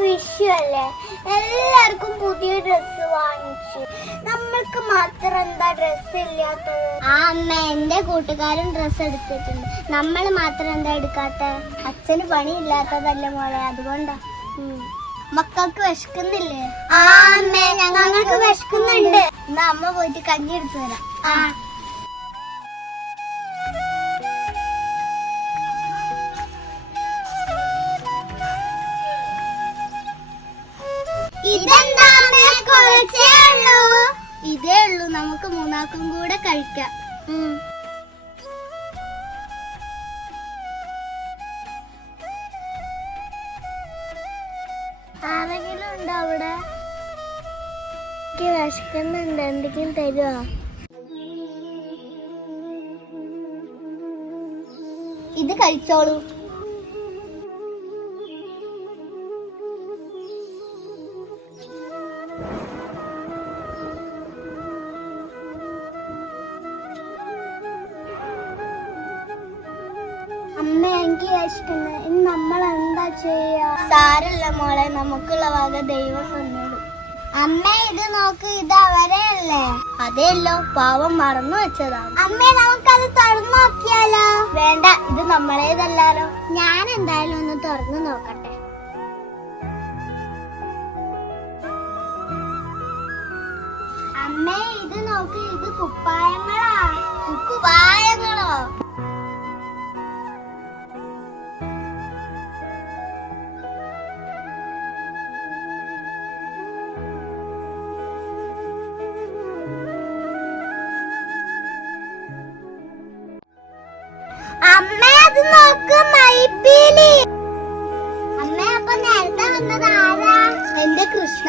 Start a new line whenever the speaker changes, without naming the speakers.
വിഷു അല്ലേ എല്ലാവർക്കും പുതിയ ഡ്രസ്സ് വാങ്ങിച്ചു. നമ്മൾക്ക് മാത്രം എന്താ ഡ്രസ്സ് ഇല്ലാത്തത്? ആ അമ്മ എന്റെ കൂട്ടുകാരും ഡ്രസ്സ് എടുത്തിട്ടുണ്ട്. നമ്മൾ മാത്രം എന്താ എടുക്കാത്ത? അച്ഛന് പണി ഇല്ലാത്തതല്ല മോളെ അതുകൊണ്ടാ. മക്കൾക്ക് വിശക്കുന്നില്ലേ? ആ അമ്മേ ഞങ്ങൾക്ക് വിശക്കുന്നുണ്ട്. എന്നാ അമ്മ പോയിട്ട് കഞ്ഞി എടുത്തു തരാം. ആ. ഇതേ ഉള്ളൂ. നമുക്ക് മൂന്നാക്കും കൂടെ കഴിക്കാം. ആരെങ്കിലും ഉണ്ടോ അവിടെ? എനിക്ക് വിശക്കുന്നുണ്ട്. എന്തെങ്കിലും തരുമോ ഇത് കഴിച്ചോളൂ. അമ്മ എനിക്ക് വിശക്കുന്നു ഇനി നമ്മൾ എന്താ ചെയ്യാ? സാരല്ല മോളെ നമുക്കുള്ള വക ദൈവം തന്നോളൂ. അമ്മ ഇത് നോക്ക് ഇത് അവരെയല്ലേ? അതെയല്ലോ പാവം മറന്നു വെച്ചതാണ്. അമ്മ നമുക്കത് തുറന്നു നോക്കിയാലോ? വേണ്ട ഇത് നമ്മളേതല്ലാലോ. ഞാൻ എന്തായാലും ഒന്ന് തുറന്നു നോക്കട്ടെ. അമ്മേ ഇത് നോക്ക് ഇത് കുപ്പായങ്ങളാ. കുപ്പായങ്ങളോ അമ്മ അത് നോക്ക് മൈപ്പീലി. അമ്മ അപ്പൊ നേരത്തെ വന്നത് ആരാ? എന്റെ കൃഷ്ണ.